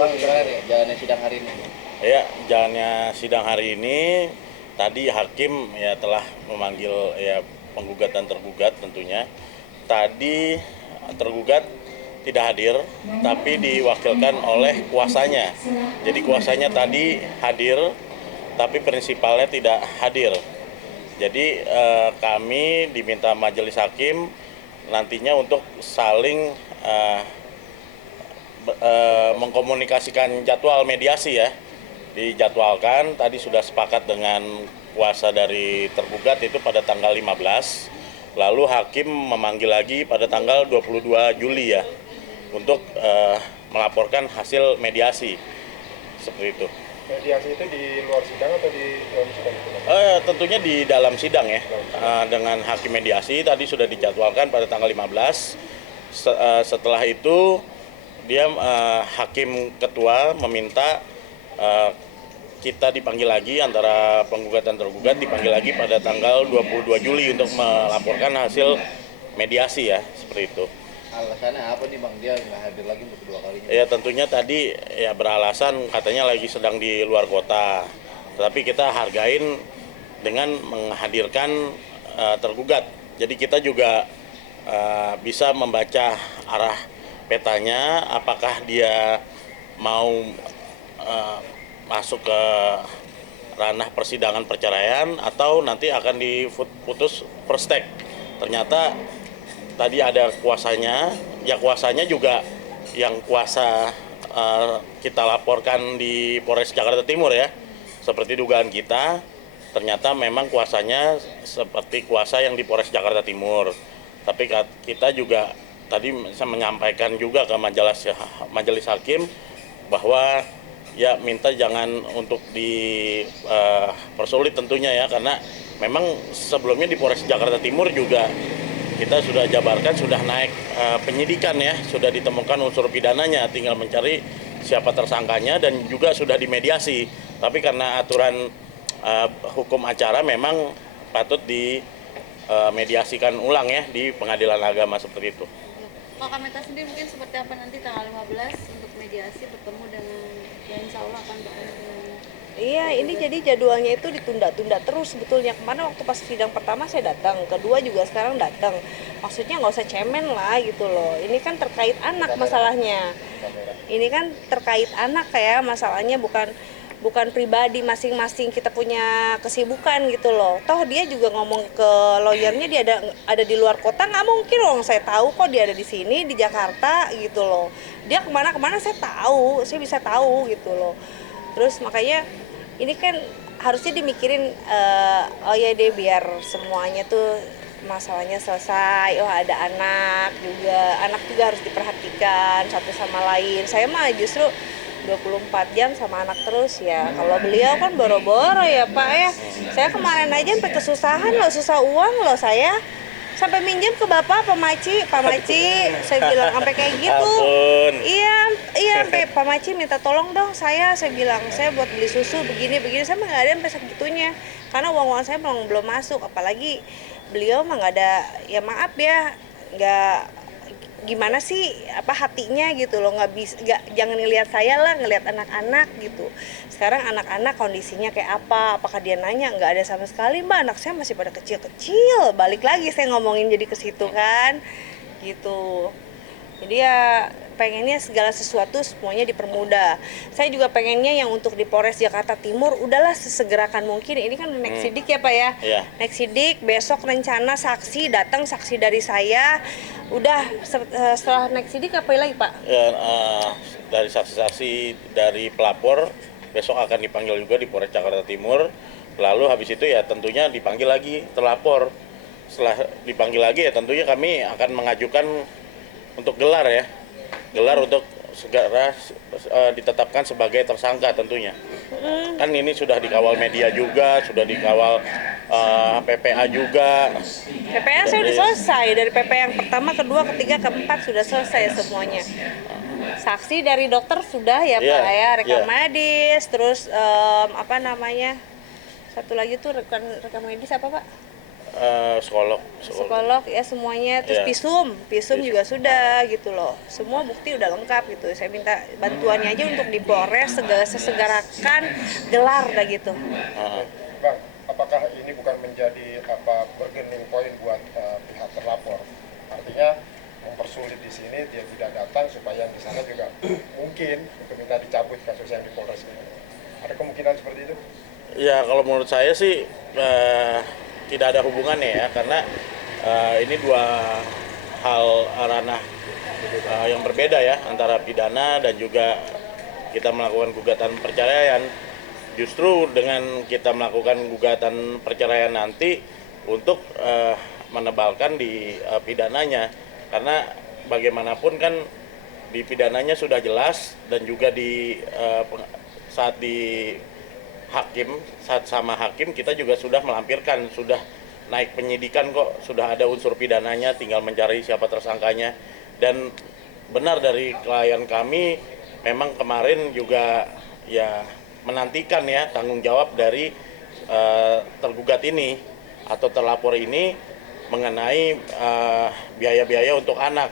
Bang, terakhir ya, jalannya sidang hari ini. Ya, jalannya sidang hari ini tadi hakim ya telah memanggil ya penggugat dan tergugat tentunya. Tadi tergugat tidak hadir, tapi diwakilkan oleh kuasanya. Jadi kuasanya tadi hadir, tapi prinsipalnya tidak hadir. Jadi kami diminta majelis hakim nantinya untuk saling mengkomunikasikan jadwal mediasi ya. Dijadwalkan tadi sudah sepakat dengan kuasa dari tergugat itu pada tanggal 15. Lalu hakim memanggil lagi pada tanggal 22 Juli ya untuk melaporkan hasil mediasi seperti itu. Mediasi itu di luar sidang atau di dalam sidang? Tentunya di dalam sidang ya, dengan hakim mediasi tadi sudah dijadwalkan pada tanggal 15. Setelah itu dia hakim ketua meminta kita dipanggil lagi, antara penggugat dan tergugat dipanggil lagi pada tanggal 22 Juli untuk melaporkan hasil mediasi ya, seperti itu. Alasannya apa nih Bang, dia nggak hadir lagi untuk kedua kalinya? Ya tentunya tadi ya beralasan katanya lagi sedang di luar kota. Tetapi kita hargain dengan menghadirkan tergugat. Jadi kita juga bisa membaca arah petanya, apakah dia mau masuk ke ranah persidangan perceraian atau nanti akan diputus perstek. Ternyata tadi ada kuasanya, ya kuasanya juga yang kuasa kita laporkan di Polres Jakarta Timur ya. Seperti dugaan kita, ternyata memang kuasanya seperti kuasa yang di Polres Jakarta Timur. Tapi kita juga tadi saya menyampaikan juga ke majelis hakim bahwa ya minta jangan untuk dipersulit tentunya ya, karena memang sebelumnya di Polres Jakarta Timur juga kita sudah jabarkan, sudah naik penyidikan ya, sudah ditemukan unsur pidananya, tinggal mencari siapa tersangkanya dan juga sudah dimediasi. Tapi karena aturan hukum acara memang patut dimediasikan ulang ya di pengadilan agama seperti itu. Kalau Kameta sendiri mungkin seperti apa nanti tanggal 15 untuk mediasi bertemu dengan ya insya Allah akan bertemu dengan. Iya, ini jadi jadwalnya itu ditunda-tunda terus sebetulnya. Kemarin waktu pas sidang pertama saya datang, kedua juga sekarang datang. Maksudnya nggak usah cemen lah gitu loh. Ini kan terkait anak masalahnya. Ini kan terkait anak kayak masalahnya bukan pribadi, masing-masing kita punya kesibukan gitu loh. Toh dia juga ngomong ke lawyernya dia ada di luar kota, nggak mungkin loh saya tahu kok dia ada di sini di Jakarta gitu loh. Dia kemana-kemana saya tahu, saya bisa tahu gitu loh. Terus makanya ini kan harusnya dimikirin oh ya deh biar semuanya tuh masalahnya selesai. Oh ada anak juga harus diperhatikan satu sama lain. Saya mah justru 24 jam sama anak terus ya. Kalau beliau kan boro-boro ya Pak ya. Saya kemarin aja sampai kesusahan loh, susah uang loh saya. Sampai minjem ke Bapak, Pak Maci, saya bilang sampai kayak gitu. Iya, sampai Pak Maci minta tolong dong saya bilang, saya buat beli susu begini, saya mah nggak ada sampai segitunya. Karena uang saya belum masuk, apalagi beliau mah nggak ada, ya maaf ya, nggak gimana sih hatinya gitu loh, jangan ngelihat saya lah, ngelihat anak-anak gitu. Sekarang anak-anak kondisinya kayak apakah dia nanya? Nggak ada sama sekali Mbak, anak saya masih pada kecil-kecil. Balik lagi saya ngomongin jadi ke situ kan gitu. Jadi ya pengennya segala sesuatu semuanya dipermudah. Saya juga pengennya yang untuk di Polres Jakarta Timur udahlah sesegerakan mungkin. Ini kan naik sidik ya Pak ya. Yeah. Naik sidik, besok rencana datang saksi dari saya. Udah setelah naik sidik apa lagi Pak? Ya, dari saksi-saksi dari pelapor besok akan dipanggil juga di Polres Jakarta Timur. Lalu habis itu ya tentunya dipanggil lagi terlapor. Setelah dipanggil lagi ya tentunya kami akan mengajukan untuk gelar untuk segera ditetapkan sebagai tersangka tentunya. Kan ini sudah dikawal media juga, sudah dikawal PPA juga. PPA saya udah selesai, dari PPA yang pertama, kedua, ketiga, keempat sudah selesai semuanya. Saksi dari dokter sudah ya Pak ya, rekam medis, terus satu lagi tuh rekam medis apa Pak? psikolog ya semuanya, terus Iya. visum juga sudah gitu loh, semua bukti udah lengkap gitu. Saya minta bantuannya aja untuk di Polres sesegerakan gelar dah gitu. Bang, apakah ini bukan menjadi bargaining point buat pihak terlapor? Artinya mempersulit di sini dia tidak datang supaya yang di sana juga mungkin untuk minta dicabut kasus yang di Polres ini. Ada kemungkinan seperti itu? Ya kalau menurut saya sih tidak ada hubungannya ya, karena ini dua hal ranah yang berbeda ya, antara pidana dan juga kita melakukan gugatan perceraian. Justru dengan kita melakukan gugatan perceraian nanti untuk menebalkan di pidananya, karena bagaimanapun kan di pidananya sudah jelas, dan juga di saat sama hakim kita juga sudah melampirkan, sudah naik penyidikan kok, sudah ada unsur pidananya, tinggal mencari siapa tersangkanya. Dan benar dari klien kami memang kemarin juga ya menantikan ya tanggung jawab dari tergugat ini atau terlapor ini mengenai biaya-biaya untuk anak.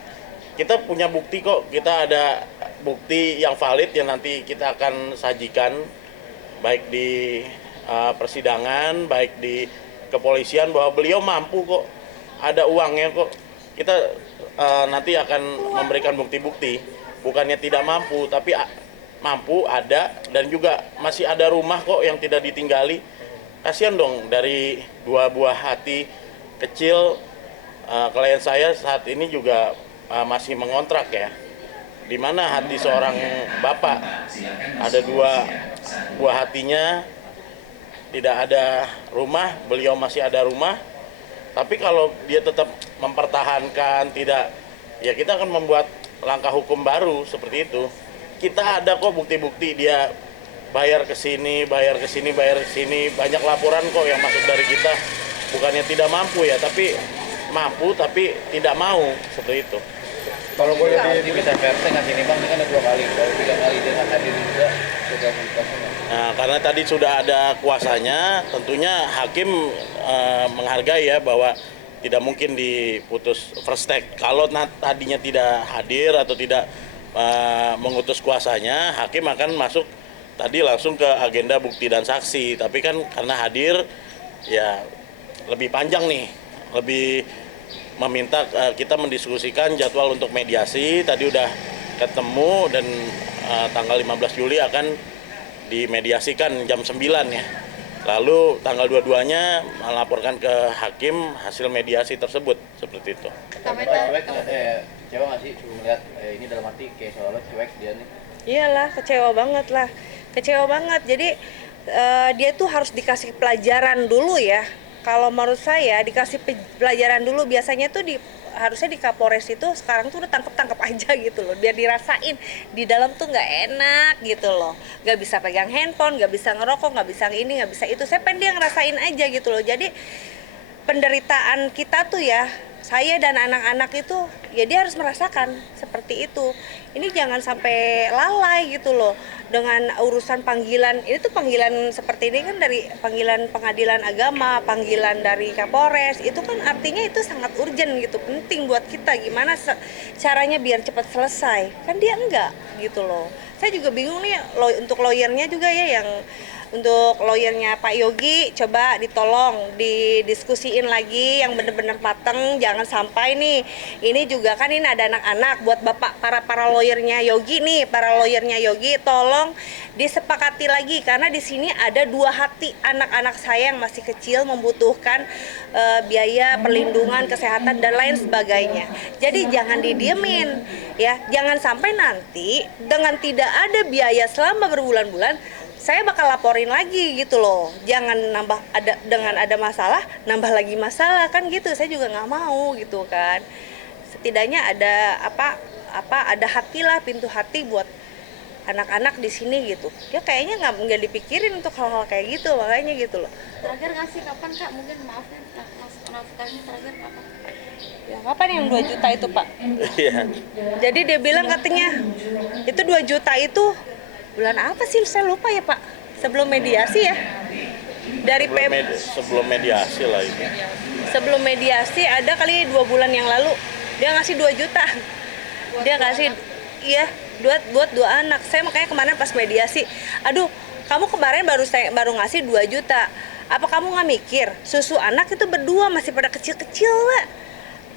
Kita punya bukti kok, kita ada bukti yang valid yang nanti kita akan sajikan baik di persidangan, baik di kepolisian, bahwa beliau mampu kok, ada uangnya kok. Kita nanti akan memberikan bukti-bukti, bukannya tidak mampu, tapi mampu ada, dan juga masih ada rumah kok yang tidak ditinggali. Kasihan dong dari dua buah hati kecil. Klien saya saat ini juga masih mengontrak ya, di mana hati seorang bapak, ada dua buah hatinya, tidak ada rumah, beliau masih ada rumah. Tapi kalau dia tetap mempertahankan, tidak, ya kita akan membuat langkah hukum baru seperti itu. Kita ada kok bukti-bukti dia bayar ke sini, bayar ke sini, bayar ke sini. Banyak laporan kok yang masuk dari kita. Bukannya tidak mampu ya, tapi mampu tapi tidak mau, seperti itu. Kalau boleh Nanti bisa versi ngasih nih bang, ini kan ada 2 kali, kalau 3 kali dia nggak hadir juga sudah dikasih. Nah, karena tadi sudah ada kuasanya, tentunya hakim menghargai ya bahwa tidak mungkin diputus first take. Kalau tadinya tidak hadir atau tidak mengutus kuasanya, hakim akan masuk tadi langsung ke agenda bukti dan saksi. Tapi kan karena hadir, ya lebih panjang nih, lebih meminta kita mendiskusikan jadwal untuk mediasi. Tadi udah ketemu dan tanggal 15 Juli akan dimediasikan jam 9 ya. Lalu tanggal 22-nya melaporkan ke hakim hasil mediasi tersebut, seperti itu. Cuek kecewa nggak sih melihat ini, dalam arti kayak seolah cuek dia nih? Iyalah, kecewa banget lah, kecewa banget. Jadi dia tuh harus dikasih pelajaran dulu ya. Kalau menurut saya dikasih pelajaran dulu, biasanya tuh harusnya di Kapolres itu sekarang tuh udah tangkep aja gitu loh, biar dirasain di dalam tuh nggak enak gitu loh, nggak bisa pegang handphone, nggak bisa ngerokok, nggak bisa ini, nggak bisa itu. Saya pengen dia ngerasain aja gitu loh. Jadi penderitaan kita tuh ya, saya dan anak-anak itu ya dia harus merasakan seperti itu. Ini jangan sampai lalai gitu loh dengan urusan panggilan. Ini tuh panggilan seperti ini kan dari panggilan pengadilan agama, panggilan dari Kapolres, itu kan artinya itu sangat urgent gitu, penting buat kita. Gimana caranya biar cepat selesai, kan dia enggak gitu loh. Saya juga bingung nih untuk lawyernya juga ya, yang untuk lawyernya Pak Yogi, coba ditolong didiskusiin lagi yang bener-bener mateng. Jangan sampai nih, ini juga kan ini ada anak-anak, buat bapak para lawyernya Yogi nih, para lawyernya Yogi, tolong disepakati lagi, karena di sini ada dua hati anak-anak saya yang masih kecil membutuhkan biaya perlindungan kesehatan dan lain sebagainya. Jadi jangan didiemin ya, jangan sampai nanti dengan tidak ada biaya selama berbulan-bulan saya bakal laporin lagi gitu loh. Jangan dengan ada masalah nambah lagi masalah, kan gitu. Saya juga nggak mau gitu kan. Setidaknya ada ada hati lah, pintu hati buat anak-anak di sini gitu. Ya kayaknya nggak dipikirin untuk hal-hal kayak gitu, makanya gitu loh. Terakhir ngasih kapan Kak? Mungkin maaf nih, nafkahnya terakhir kapan? Ya kapan yang 2 juta itu Pak? Iya. Jadi dia bilang katanya itu 2 juta itu bulan apa sih, saya lupa ya Pak, sebelum mediasi ya, dari Sebelum mediasi lah ini. sebelum mediasi ada kali 2 bulan yang lalu dia ngasih 2 juta. Dia kasih iya buat 2 anak. Saya makanya kemarin pas mediasi, aduh kamu kemarin baru ngasih 2 juta. Apa kamu nggak mikir susu anak itu berdua masih pada kecil-kecil, Mbak.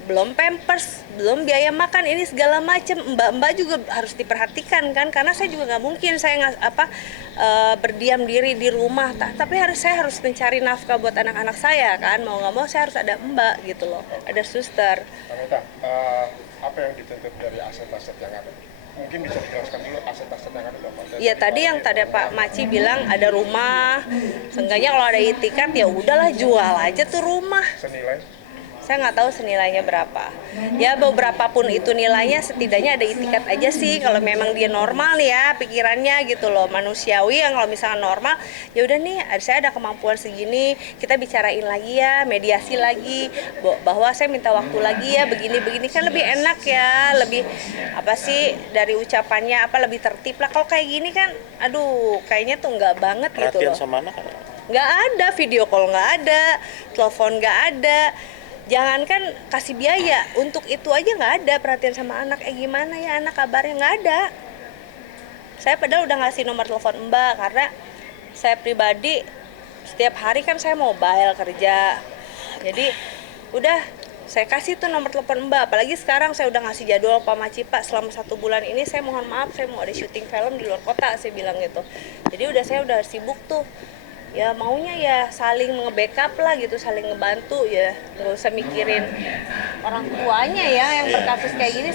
Belum pampers, belum biaya makan, ini segala macam. Mbak juga harus diperhatikan kan, karena saya juga nggak mungkin saya berdiam diri di rumah. Tapi saya harus mencari nafkah buat anak-anak saya kan, mau nggak mau saya harus ada Mbak gitu loh, ada suster. Anita, apa yang dituntut dari aset-aset yang ada? Mungkin bisa dijelaskan dulu aset-aset yang ada Bapak. Iya tadi yang Pak Maci bilang ada rumah, seenggaknya kalau ada itikat ya udahlah jual aja tuh rumah. Senilai? Saya nggak tahu senilainya berapa. Ya beberapa pun itu nilainya setidaknya ada itikat aja sih. Kalau memang dia normal nih ya pikirannya gitu loh, manusiawi yang kalau misalnya normal, ya udah nih saya ada kemampuan segini, kita bicarain lagi ya, mediasi lagi, bahwa saya minta waktu lagi ya, begini-begini kan lebih enak ya, lebih apa sih dari ucapannya lebih tertib lah. Kalau kayak gini kan, aduh kayaknya tuh nggak banget gitu Perhatian loh. sama anak. Nggak ada, video call nggak ada, telepon nggak ada. Jangankan kasih biaya, untuk itu aja nggak ada perhatian sama anak. Gimana ya anak kabarnya, nggak ada. Saya padahal udah ngasih nomor telepon Mbak, karena saya pribadi setiap hari kan saya mobile kerja. Jadi udah saya kasih tuh nomor telepon Mbak. Apalagi sekarang saya udah ngasih jadwal Pak Maci, Pak selama 1 bulan ini saya mohon maaf, saya mau ada syuting film di luar kota, saya bilang gitu. Jadi saya udah sibuk tuh. Ya maunya ya saling nge-backup lah gitu, saling ngebantu ya, nggak usah mikirin orang tuanya ya yang berkasus kayak gini.